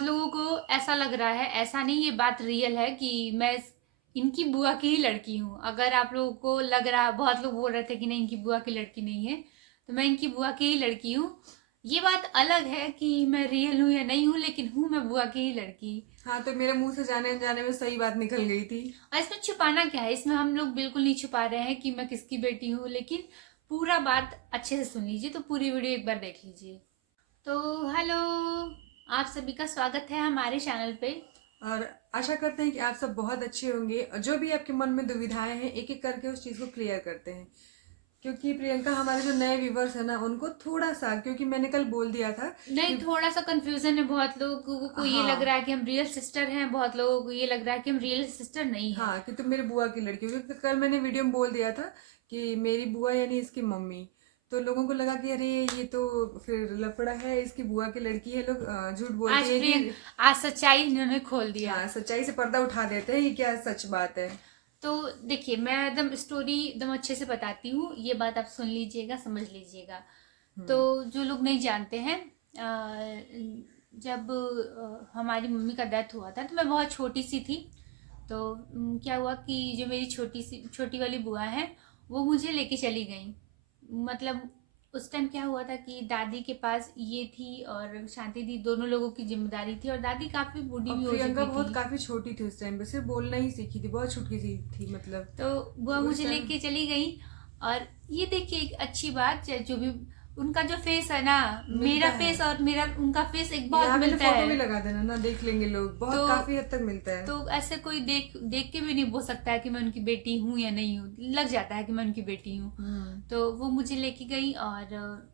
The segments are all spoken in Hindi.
बहुत लोगों को ऐसा लग रहा है, ऐसा नहीं, ये बात रियल है कि मैं इनकी बुआ की ही लड़की हूँ। अगर आप लोगों को लग रहा, बहुत लोग बोल रहे थे कि नहीं इनकी बुआ की लड़की नहीं है, तो मैं इनकी बुआ की ही लड़की हूँ। ये बात अलग है कि मैं रियल हूँ या नहीं हूँ, लेकिन हूँ मैं बुआ की ही लड़की। हाँ, तो मेरे मुंह से जाने अनजाने में सही बात निकल गई थी। और इसमें छुपाना क्या है, इसमें हम लोग बिल्कुल नहीं छुपा रहे हैं कि मैं किसकी बेटी हूँ, लेकिन पूरा बात अच्छे से सुन लीजिए, तो पूरी वीडियो एक बार देख लीजिए। तो हेलो, आप सभी का स्वागत है हमारे चैनल पे। और आशा करते हैं कि आप सब बहुत अच्छे होंगे और जो भी आपके मन में दुविधाएं हैं एक एक करके उस चीज़ को क्लियर करते हैं। क्योंकि प्रियंका, हमारे जो नए व्यूवर्स है ना, उनको थोड़ा सा, क्योंकि मैंने कल बोल दिया था नहीं, कि थोड़ा सा कंफ्यूजन है, बहुत लोगों को ये लग हाँ रहा है कि हम रियल सिस्टर हैं, बहुत लोगों को ये लग रहा है कि हम रियल सिस्टर नहीं है। हाँ, कि तुम मेरी बुआ की लड़की हो, क्योंकि कल मैंने वीडियो में बोल दिया था कि मेरी बुआ यानी इसकी मम्मी। तो लोगों को लगा कि अरे ये तो फिर लफड़ा है, इसकी बुआ की लड़की है। लोग झूठ बोलते आज हैं प्रियंक, कि आज सच्चाई इन्होंने खोल दिया। हाँ, सच्चाई से पर्दा उठा देते हैं, ये क्या सच बात है। तो देखिए, मैं एकदम स्टोरी एकदम अच्छे से बताती हूँ, ये बात आप सुन लीजिएगा, समझ लीजिएगा। तो हम्म। जो लोग नहीं जानते हैं, जब हमारी मम्मी का डेथ हुआ था तो मैं बहुत छोटी सी थी। तो क्या हुआ कि जो मेरी छोटी वाली बुआ है, वो मुझे लेके चली गई। मतलब उस टाइम क्या हुआ था कि दादी के पास ये थी और शांति दी, दोनों लोगों की जिम्मेदारी थी, और दादी काफी बूढ़ी और भी हो प्रियंका चुकी थी। बहुत काफी छोटी थी उस टाइम पे, सिर्फ बोलना ही सीखी थी, बहुत छुटकी सी थी मतलब। तो बुआ तो उस मुझे टाइम लेके चली गई। और ये देखिए एक अच्छी बात, जो भी उनका जो फेस है ना, मिलता मेरा है। फेस और मेरा उनका फेस एक बहुत यहाँ पे ना मिलता फोटो है। भी लगा देना ना, देख लेंगे लोग, तो बहुत काफी हद तक मिलता है। तो ऐसे कोई देख देख के भी नहीं बोल सकता है कि मैं उनकी बेटी हूँ या नहीं हूँ, लग जाता है कि मैं उनकी बेटी हूँ। हम्म। तो वो मुझे लेके गई, और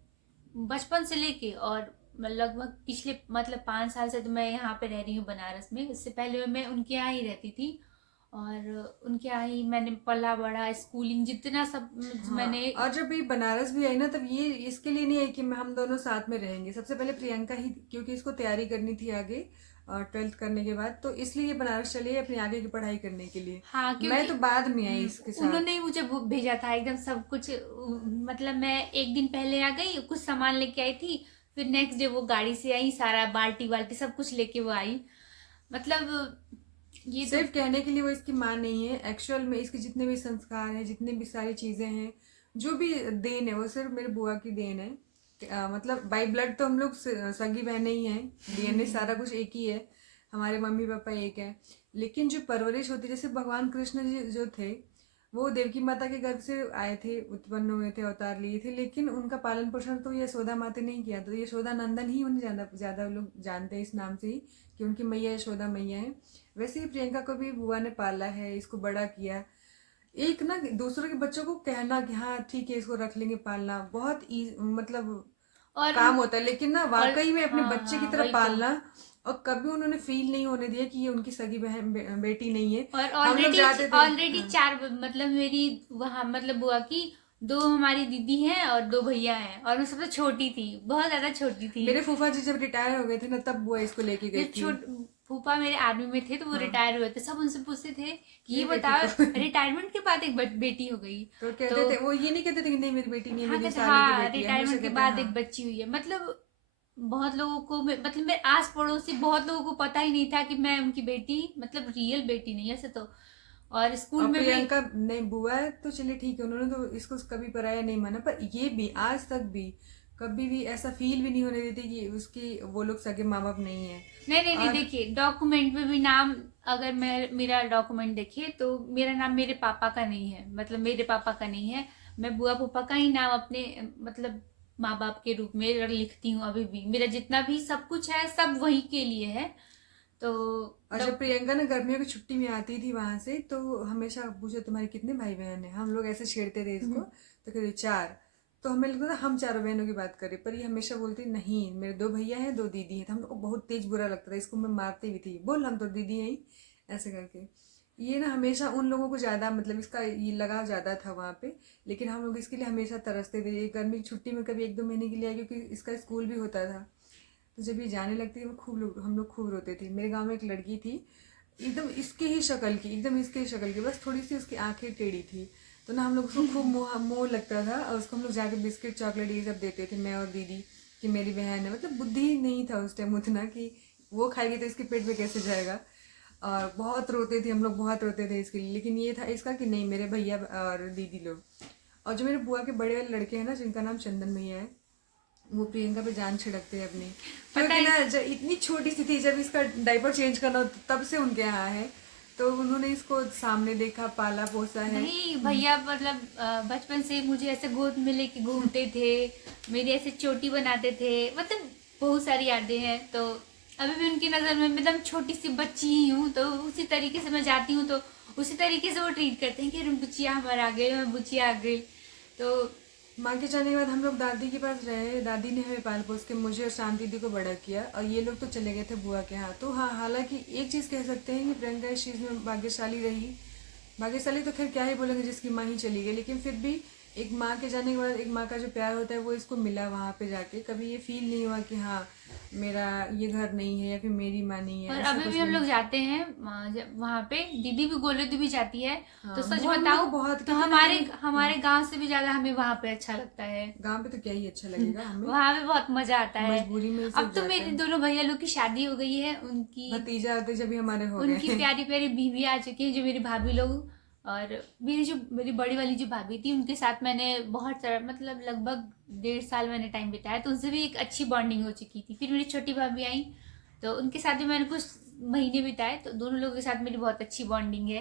बचपन से लेके और लगभग पिछले मतलब 5 साल से तो मैं यहाँ पे रह रही हूँ बनारस में। इससे पहले मैं उनके यहाँ ही रहती थी, और उनके यहाँ ही मैंने पला बड़ा, स्कूलिंग जितना सब हाँ, मैंने। और जब ये बनारस भी आई ना, तब ये इसके लिए नहीं आई कि हम दोनों साथ में रहेंगे। सबसे पहले प्रियंका ही, क्योंकि इसको तैयारी करनी थी आगे 12th करने के बाद, तो इसलिए ये बनारस चली है अपनी आगे की पढ़ाई करने के लिए। हाँ, मैं क्योंकि तो बाद में आई इसके उन्होंने साथ। ही मुझे भेजा था एकदम सब कुछ। मतलब मैं एक दिन पहले आ गई, कुछ सामान लेके आई थी, फिर नेक्स्ट डे वो गाड़ी से आई, सारा बाल्टी वाल्टी सब कुछ लेके वो आई। मतलब ये तो। सिर्फ कहने के लिए वो इसकी माँ नहीं है, एक्चुअल में इसके जितने भी संस्कार हैं, जितने भी सारी चीजें हैं, जो भी देन है, वो सिर्फ मेरे बुआ की देन है। मतलब बाई ब्लड तो हम लोग सगी बहनें ही हैं, डीएनए सारा कुछ एक ही है, हमारे मम्मी पापा एक है। लेकिन जो परवरिश होती है, जैसे भगवान कृष्ण जी जो थे, वो देवकी माता के गर्भ से आए थे, उत्पन्न हुए थे, अवतार लिए थे, लेकिन उनका पालन पोषण तो यशोदा माता ने ही किया। तो यशोदा नंदन ही उन्हें ज्यादा ज्यादा लोग जानते हैं इस नाम से ही, कि उनकी मैया यशोदा मैया है। वैसे ही प्रियंका को भी बुआ ने पाला है, इसको बड़ा किया। एक ना दूसरों के बच्चों को कहना कि हाँ ठीक है, इसको रख लेंगे, पालना बहुत मतलब और काम होता है, लेकिन ना और वाकई में अपने हाँ बच्चे की हाँ, तरह वही तो। पालना। और कभी उन्होंने फील नहीं होने दिया कि ये उनकी सगी बहन बेटी नहीं है। और हम लोग ऑलरेडी जाते थे। ऑलरेडी हाँ। चार, मतलब मेरी वहाँ मतलब बुआ की दो हमारी दीदी हैं और दो भैया हैं, और मैं सबसे छोटी थी, बहुत ज्यादा छोटी थी। मेरे फूफा जी जब रिटायर हो गए थे ना, तब बुआ इसको लेके गई जब थी। छोट फूफा मेरे आर्मी में थे तो वो हाँ, रिटायर हुए थे, सब उनसे पूछते थे कि ये मेरी बेटी बताओ, को रिटायरमेंट के बाद एक बेटी हो गई। तो तो कहते थे, वो ये नहीं कहते थे कि नहीं मेरी बेटी नहीं है, हाँ मेरी कहते, साली की हाँ बेटी है, हमेशा रिटायरमेंट के कहते हैं बाद हाँ। एक बच्ची हुई है। मतलब बहुत लोगों को मतलब मेरे आस पड़ोसी बहुत लोगों को पता ही नहीं था कि मैं उनकी बेटी, मतलब रियल बेटी नहीं ऐसे तो। और स्कूल और में भी। प्रियंका नहीं, बुआ है तो चलिए ठीक है, उन्होंने तो इसको कभी पराया नहीं माना, पर ये भी आज तक भी कभी भी ऐसा फील भी नहीं होने देती कि उसकी वो लोग सगे माँ बाप नहीं है। नहीं नहीं नहीं, और देखिए डॉक्यूमेंट में भी नाम, अगर मैं मेरा डॉक्यूमेंट देखिए तो मेरा नाम मेरे पापा का नहीं है, मतलब मेरे पापा का नहीं है। मैं बुआ पापा का ही नाम अपने मतलब माँ बाप के रूप में लिखती हूँ अभी भी। मेरा जितना भी सब कुछ है सब वही के लिए है। तो और जब प्रियंका ना गर्मियों की छुट्टी में आती थी वहां से, तो हमेशा पूछो तुम्हारे कितने भाई बहन है, हम लोग ऐसे छेड़ते थे इसको, तो कहते चार। तो हमें लगता था हम चारों बहनों की बात करें, पर ये हमेशा बोलती नहीं मेरे दो भैया हैं, दो दीदी हैं। तो हम लोग को बहुत तेज बुरा लगता था, इसको मैं मारती भी थी, बोल हम तो दीदी हैं ही, ऐसे करके। ये ना हमेशा उन लोगों को ज्यादा, मतलब इसका ये लगाव ज्यादा था वहां पे। लेकिन हम लोग इसके लिए हमेशा तरसते थे। ये गर्मी की छुट्टी में कभी 1-2 महीने के लिए आई, क्योंकि इसका स्कूल भी होता था। तो जब ये जाने लगती थी, हम लोग खूब रोते थे। मेरे गांव में एक लड़की थी, एकदम इसके ही शक्ल की, एकदम इसके ही शक्ल की, बस थोड़ी सी उसकी आंखें टेढ़ी थी। तो ना हम लोग उसको खूब मोह मोह लगता था, और उसको हम लोग जाके बिस्किट चॉकलेट ये सब देते थे, मैं और दीदी, कि मेरी बहन है। मतलब बुद्धि नहीं था उस टाइम उतना कि वो खाएगी तो इसके पेट में कैसे जाएगा। और बहुत रोते थे हम लोग, बहुत रोते थे इसके लिए। लेकिन ये था इसका कि नहीं, मेरे भैया और दीदी लोग, और जो मेरे बुआ के बड़े वाले लड़के हैं ना, जिनका नाम चंदन भैया है, वो प्रियंका पे जान छिड़कते हैं अपनी। पता क्योंकि है ना जब इतनी छोटी सी थी, जब इसका डायपर चेंज करना हो, तब से उनके यहाँ है, तो उन्होंने इसको सामने देखा, पाला पोसा है। नहीं भैया, मतलब बचपन से मुझे ऐसे गोद में लेके घूमते थे, मेरी ऐसे चोटी बनाते थे, मतलब बहुत सारी यादें हैं। तो अभी भी उनकी नज़र में मैं एकदम छोटी सी बच्ची ही हूँ, तो उसी तरीके से मैं जाती हूँ तो उसी तरीके से वो ट्रीट करते हैं कि अरे बुच्चिया हमारा आ गई, मैं बुच्चिया आ गई। तो माँ के जाने के बाद हम लोग दादी के पास रहे। दादी ने हमें पाल पोस के मुझे और शांति दी को बड़ा किया, और ये लोग तो चले गए थे बुआ के यहाँ। तो हाँ, हालांकि एक चीज़ कह सकते हैं कि प्रियंका इस चीज़ में भाग्यशाली रही। भाग्यशाली तो खैर क्या ही बोलेंगे जिसकी माँ ही चली गई, लेकिन फिर भी एक माँ के जाने के बाद एक माँ का जो प्यार होता है वो इसको मिला वहाँ पे जाके। कभी ये फील नहीं हुआ कि हाँ मेरा ये घर नहीं है या फिर मेरी माँ नहीं है, और ऐसा अभी कुछ भी हम नहीं। लोग जाते हैं वहाँ पे, दीदी भी गोलू भी जाती है। हाँ, तो सच वो हम लोग को बताऊं बहुत, तो क्योंकि ना हमारे कहीं हमारे गांव से भी ज्यादा हमें वहाँ पे अच्छा लगता है। गाँव पे तो क्या ही अच्छा लगेगा हमें, वहाँ पे बहुत मजा आता है। मजबूरी में अब सब तो जाता मेरे है। दोनों भैया लोग की शादी हो गई है, उनकी भतीजा भतीजा भी हमारे हो उनकी गए। प्यारी प्यारी बीवी आ चुकी है, जो मेरी भाभी लोग। और मेरी बड़ी वाली जो भाभी थी, उनके साथ मैंने बहुत सारा, मतलब लगभग 1.5 साल मैंने टाइम बिताया, तो उनसे भी एक अच्छी बॉन्डिंग हो चुकी थी। फिर मेरी छोटी भाभी आई, तो उनके साथ भी मैंने कुछ महीने बिताए, तो दोनों लोगों के साथ मेरी बहुत अच्छी बॉन्डिंग है।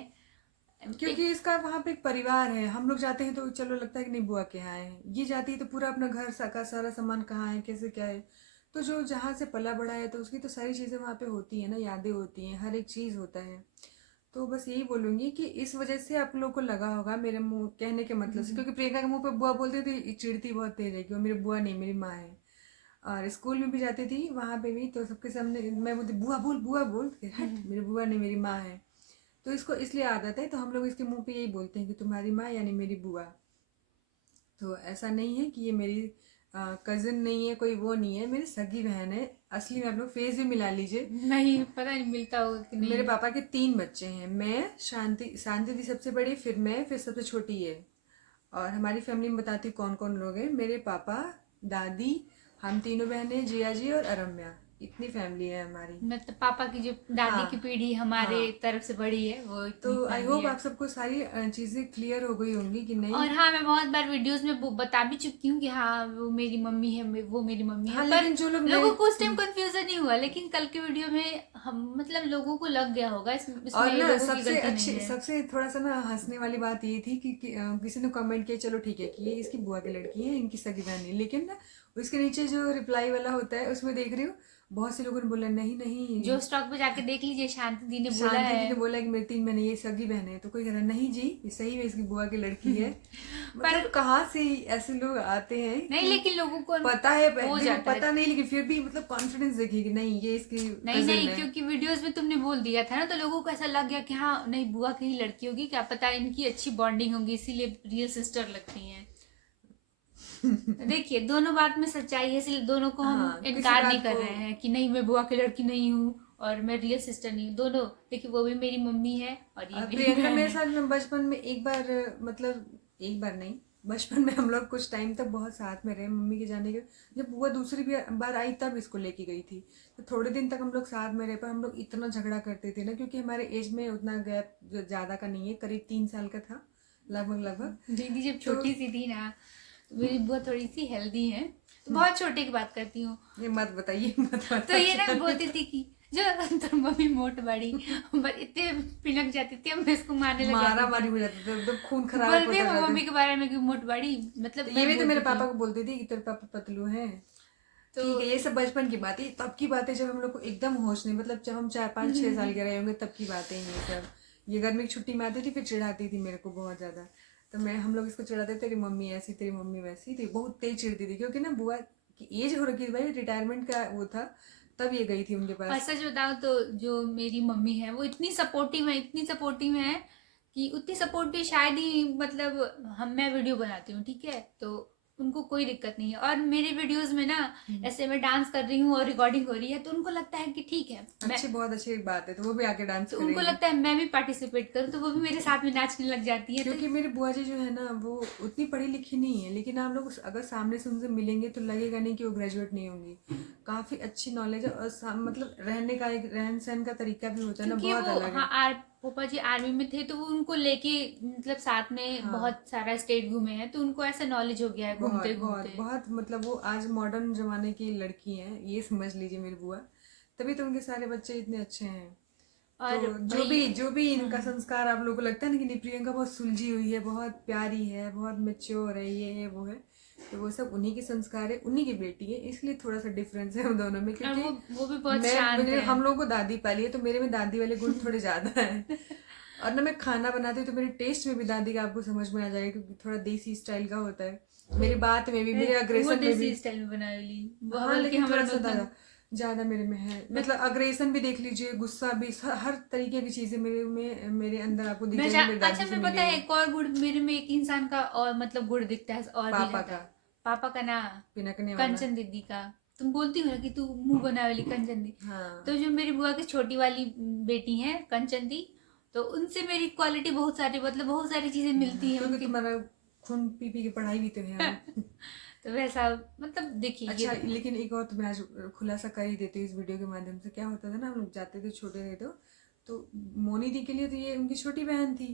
एक क्योंकि इसका वहाँ पे एक परिवार है। हम लोग जाते हैं तो चलो लगता है कि नहीं बुआ के यहाँ है, ये जाती है तो पूरा अपना घर का सारा सामान कहाँ है, कैसे क्या है। तो जो जहाँ से पला बड़ा है तो उसकी तो सारी चीज़ें वहाँ पे होती है ना, यादें होती हैं, हर एक चीज़ होता है। तो बस यही बोलूँगी कि इस वजह से आप लोग को लगा होगा मेरे मुंह कहने के मतलब से, क्योंकि प्रियंका के मुंह पे बुआ बोलती थी, चिढ़ती बहुत तेज है कि वो मेरी बुआ नहीं, मेरी माँ है। और स्कूल में भी जाती थी, वहाँ पे भी तो सबके सामने मैं बोलती बुआ बोल, बुआ बोल, हट मेरी बुआ नहीं, मेरी माँ है। तो इसको इसलिए आदत है, तो हम लोग इसके मुंह पे यही बोलते हैं कि तुम्हारी माँ यानी मेरी बुआ। तो ऐसा नहीं है कि ये मेरी कज़न नहीं है, कोई वो नहीं है, मेरी सगी बहन है। असली में आप लोग फेस भी मिला लीजिए। नहीं, पता नहीं मिलता होगा कि मेरे नहीं। पापा के 3 बच्चे हैं, मैं, शांति, शांति दी सबसे बड़ी, फिर मैं, फिर सबसे छोटी है। और हमारी फैमिली में बताती हूँ कौन कौन लोग हैं। मेरे पापा, दादी, हम तीनों बहनें, जिया जी और अरम्या, इतनी फैमिली है हमारी। मतलब पापा की जो दादी हाँ की पीढ़ी हमारे हाँ। तरफ से बड़ी है, वो तो इतनी आई फैमिली होप है। आप सबको सारी चीज़ें क्लियर हो गई होंगी कि नहीं। और हाँ, मैं बहुत बार वीडियोस में बता भी चुकी हूँ कि हाँ वो मेरी मम्मी है, वो मेरी मम्मी है, हाँ, पर लेकिन जो लोग नए, लोगों को उस टाइम कंफ्यूजन नहीं हुआ। लेकिन कल के वीडियो में हम, मतलब लोगों को लग गया होगा, और इसमें ना लोगों की सबसे गलती अच्छी, नहीं है। सबसे थोड़ा सा ना हंसने वाली बात ये थी कि किसी ने कमेंट किया, चलो ठीक है कि ये इसकी बुआ की लड़की है, इनकी सगी बहन नहीं, लेकिन ना उसके नीचे जो रिप्लाई वाला होता है उसमें देख रही हूँ बहुत से लोगों ने बोला नहीं नहीं, जो स्टॉक पे जाके देख लीजिए, शांति दी ने बोला शांति दी ने है। बोला कि मेरी 3 बहनें, ये सगी बहन है। तो कोई कह रहा नहीं जी, ये सही में इसकी बुआ की लड़की है। पर मतलब कहाँ से ऐसे लोग आते हैं नहीं, कि लेकिन लोगों को पता है, हो देखो जाता है। पता नहीं, लेकिन फिर भी मतलब कॉन्फिडेंस देखिए कि नहीं ये इसकी नहीं कजन नहीं, है। क्योंकि वीडियोस में तुमने बोल दिया था ना, तो लोगों को ऐसा लग गया कि हाँ नहीं, बुआ की ही लड़की होगी, क्या पता इनकी अच्छी बॉन्डिंग होगी, इसीलिए रियल सिस्टर लगती हैं। देखिए, दोनों बात में सच्चाई है, इसलिए दोनों को हम हाँ, किसी इनकार नहीं बात कर को, रहे हैं कि नहीं मैं बुआ की लड़की नहीं हूँ और मैं रियल सिस्टर नहीं हूँ। दोनों देखिए, वो भी मेरी मम्मी है और ये मेरी प्रियंका बहन मेरे है। साथ में बचपन में एक बार, मतलब एक बार नहीं, बचपन में हम लोग कुछ टाइम तक बहुत साथ में रहे मम्मी के जाने के। जब बुआ दूसरी भी बार आई तब इसको लेके गई थी, तो थोड़े दिन तक हम लोग साथ में रहे, पर हम लोग इतना झगड़ा करते थे ना, क्योंकि हमारे एज में उतना गैप ज़्यादा का नहीं है, करीब 3 साल का था लगभग लगभग। दीदी जब तो छोटी सी थी ना, तो मेरी बुआ थोड़ी सी हेल्दी है, तो बहुत छोटे की बात करती हूँ। ये मत बताइए, मत तो बताओ ये ना चलो। बोलती थी कि जो तो मम्मी मोट बड़ी, पर इतने पिनक जाती थी, मैं इसको मारने लग मारा जाती मारी थी। हो जाता था, एकदम खून खराब बोलती होता है जाता। मम्मी के बारे में कि मोट बड़ी, मतलब तो ये मैं भी तो मेरे बोलती थी। पापा को बोलती थी कि तेरे पापा पतलू है। तो ठीक है, ये सब बचपन की बात है, तब की बातें जब हम लोग को एकदम होश नहीं, मतलब जब हम 4 5 6 साल के रहे होंगे तब की बातें हैं ये सब। ये गर्मी की छुट्टी में आती थी, फिर चिढ़ाती थी मेरे को बहुत ज़्यादा। तो मैं, हम लोग इसको चिढ़ाते थे, तेरी मम्मी ऐसी, तेरी मम्मी वैसी थी, बहुत तेज चिढ़ती थी, क्योंकि ना बुआ की एज हो रखी थी भाई, रिटायरमेंट का वो था, तब ये गई थी उनके और पास। सच बताऊं तो जो मेरी मम्मी है वो इतनी सपोर्टिव है, इतनी सपोर्टिव है कि उतनी सपोर्टिव शायद ही, मतलब मैं वीडियो बनाती हूँ, ठीक है, तो उनको कोई दिक्कत नहीं है। और मेरे वीडियोस में ना ऐसे मैं डांस कर रही हूँ और रिकॉर्डिंग हो रही है, तो उनको लगता है कि ठीक है, मैं, अच्छी, बहुत अच्छी बात है, तो वो भी आके डांस तो उनको करेंगी। लगता है मैं भी पार्टिसिपेट करूँ, तो वो भी मेरे साथ में नाचने लग जाती है। तो क्योंकि मेरी बुआ जी जो है ना वो उतनी पढ़ी लिखी नहीं है, लेकिन आप लोग अगर सामने से उनसे मिलेंगे तो लगेगा नहीं कि वो ग्रेजुएट नहीं होंगी। काफी अच्छी नॉलेज है और मतलब रहने का एक रहन सहन का तरीका भी होता है ना, क्योंकि बहुत वो अलग हाँ है। पापा जी आर्मी में थे तो वो उनको लेके मतलब साथ में हाँ, बहुत सारा स्टेट घूमे हैं, तो उनको ऐसा नॉलेज हो गया है बहुत घूमते बहुत घूमते। बहुत मतलब वो आज मॉडर्न जमाने की लड़की हैं, ये समझ लीजिए मेरी बुआ। तभी तो उनके सारे बच्चे इतने अच्छे हैं। तो और जो भाई भी जो भी इनका संस्कार आप लोगों को लगता है ना कि नहीं प्रियंका बहुत सुलझी हुई है, बहुत प्यारी है, बहुत मेच्योर है, ये है वो है, तो वो सब उन्हीं के संस्कार है, उन्हीं की बेटी है, इसलिए थोड़ा सा डिफरेंस है उन दोनों में। और क्योंकि वो भी बहुत मैं शांत मुझे है। हम लोगों को दादी पाली है, तो मेरे में दादी वाले गुण थोड़े ज्यादा हैं। और ना मैं खाना बनाती हूँ तो मेरे टेस्ट में भी दादी का आपको समझ में आ जाएगा, क्योंकि थोड़ा देसी स्टाइल का होता है, मेरी बात में भी, मेरे वो अग्रेशन में भी। देसी स्टाइल में बना ली वो, हाँ, बल्कि लेकिन हमारे थोड़ा सा मतलब ज्यादा मेरे में है, मैं मतलब अग्रेशन भी देख लीजिए, गुस्सा भी, हर तरीके की चीजें मेरे में, मेरे अंदर आपको दिख जाएगी, मेरी अच्छा दादी से मैं मिली पता है हुई। एक और गुण मेरे में एक इंसान का और मतलब गुण दिखता है और भी पापा ज्यादा। का पापा का ना, पिनकने वाला। कंचन दीदी का। तुम बोलती हो ना कि तू मुंह बना वाली कंचन दी, तो हाँ, जो मेरी बुआ की छोटी वाली बेटी है कंचन दी, तो उनसे मेरी क्वालिटी बहुत सारी मतलब बहुत सारी चीजें मिलती हैं क्योंकि उनके। तुम्हारा खून पी पी की पढ़ाई भी तो है हम। तो वैसा मतलब देखिए अच्छा, ये लेकिन एक और तो मैं आज खुलासा कर ही देती हूँ इस वीडियो के माध्यम से। क्या होता था ना, हम लोग जाते थे छोटे थे तो मोनी दी के लिए तो ये उनकी छोटी बहन थी,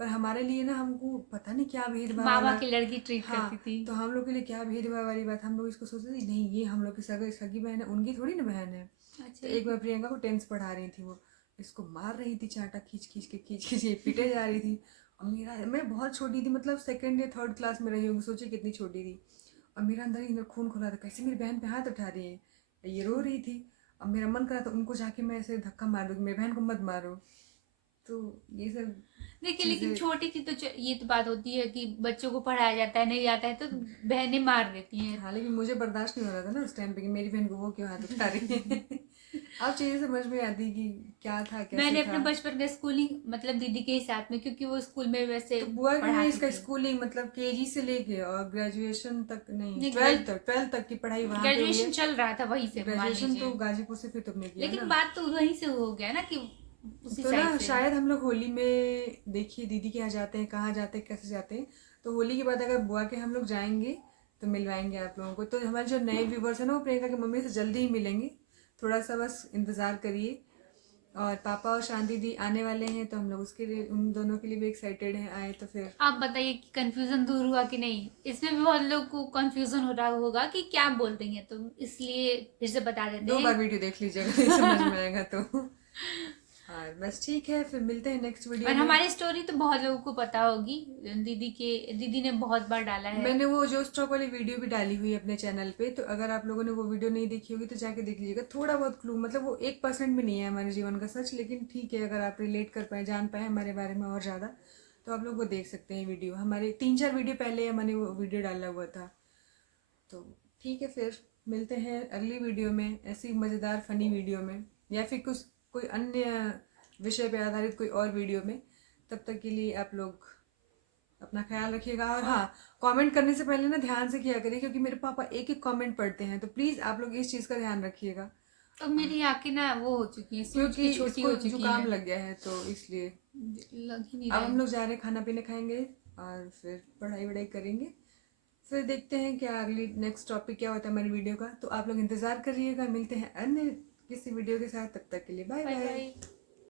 पर हमारे लिए ना हमको पता नहीं क्या भेदभाव मामा वाला। की लड़की ट्रीट हाँ, करती थी। तो हम लोग के लिए क्या भेदभाव वाली बात, हम लोग इसको सोचते थे नहीं ये हम लोग की सगी सगी बहन है, उनकी थोड़ी ना बहन है। अच्छा तो एक बार प्रियंका को टेंस पढ़ा रही थी, वो इसको मार रही थी चाटा खींच खींच ये पीटे जा रही थी। और मैं बहुत छोटी थी, मतलब सेकंड या थर्ड क्लास में रही होंगी, सोचिए कितनी छोटी थी। और मेरा अंदर ही अंदर खून खोला था, कैसे मेरी बहन पे हाथ उठा रही है, ये रो रही थी। अब मेरा मन करा था उनको जाके मैं ऐसे धक्का मार दूँ, मेरी बहन को मत मारो। तो ये सब देखिए लेकिन चीज़ें। छोटी थी तो ये तो बात होती है कि बच्चों को पढ़ाया जाता है, नहीं आता है तो बहनें मार देती हैं। हाँ, लेकिन मुझे बर्दाश्त नहीं हो रहा था ना उस टाइम पे कि मेरी बहन को वो क्यों हाथ उठा रही है। अब चीज़ें समझ में आती कि क्या था कैसे मैंने अपने था। बचपन का स्कूलिंग मतलब दीदी के हिसाब में, क्योंकि वो स्कूल में वैसे तो बुआ के यहाँ पढ़ाती इसका थी। स्कूलिंग मतलब केजी से लेके और ग्रेजुएशन तक, नहीं नहीं ट्वेल्थ तक की पढ़ाई वहाँ पे हुई ग्रेजुएशन है। चल रहा था वहीं से मान ग्रेजुएशन तो लीजिए, गाजीपुर से फिर तुमने किया लेकिन ना। बात तो वहीं से हो गया ना कि उसी तो साइड ना से। शायद हम लोग होली में देखिए दीदी के यहाँ जाते हैं, कहाँ जाते हैं, कैसे जाते हैं। तो होली के बाद अगर बुआ के हम लोग जाएंगे तो मिलवाएंगे आप लोगों को। तो हमारे जो नए व्यूवर्स हैं ना, वो प्रियंका की मम्मी से जल्दी ही मिलेंगे, थोड़ा सा बस इंतज़ार करिए। और पापा और शांति दी आने वाले हैं, तो हम लोग उसके लिए, उन दोनों के लिए भी एक्साइटेड हैं, आए तो फिर। आप बताइए कि कंफ्यूजन दूर हुआ कि नहीं? इसमें भी बहुत लोग को कंफ्यूजन हो रहा होगा कि क्या बोल रही हैं, तो इसलिए फिर से बता देते 2 बार हैं। वीडियो देख लीजिएगा, नहीं समझ में आएगा तो। हाँ बस ठीक है, फिर मिलते हैं नेक्स्ट वीडियो और में। हमारी स्टोरी तो बहुत लोगों को पता होगी, दीदी ने बहुत बार डाला है। मैंने वो जो स्टॉक वाली वीडियो भी डाली हुई है अपने चैनल पे, तो अगर आप लोगों ने वो वीडियो नहीं देखी होगी तो जाके देख लीजिएगा। थोड़ा बहुत क्लू, मतलब वो 1% भी नहीं है हमारे जीवन का सच, लेकिन ठीक है अगर आप रिलेट कर पाए, जान पाए हमारे बारे में और ज़्यादा, तो आप लोग वो देख सकते हैं वीडियो। हमारे 3-4 वीडियो पहले मैंने वो वीडियो डाला हुआ था। तो ठीक है, फिर मिलते हैं अगली वीडियो में, ऐसी मज़ेदार फनी वीडियो में, या फिर कुछ कोई अन्य विषय पे आधारित कोई और वीडियो में। तब तक के लिए आप लोग अपना ख्याल रखिएगा। और हाँ, कमेंट करने से पहले ना ध्यान से किया करिए, क्योंकि मेरे पापा एक एक कमेंट पढ़ते हैं, तो प्लीज़ आप लोग इस चीज़ का ध्यान रखिएगा। अब मेरी आंखें ना वो हो चुकी हैं, सूज क्योंकि की छोटी इसको हो चुकी जुकाम हैं। लग गया है, तो इसलिए लग ही नहीं अब रहा हम है। लोग जा रहे हैं, खाना पीना खाएंगे और फिर पढ़ाई वढ़ाई करेंगे। फिर देखते हैं क्या अगली नेक्स्ट टॉपिक क्या होता है हमारी वीडियो का। तो आप लोग इंतज़ार करिएगा, मिलते हैं अन्य किसी वीडियो के साथ। तब तक के लिए बाय बाय बाय। बाय।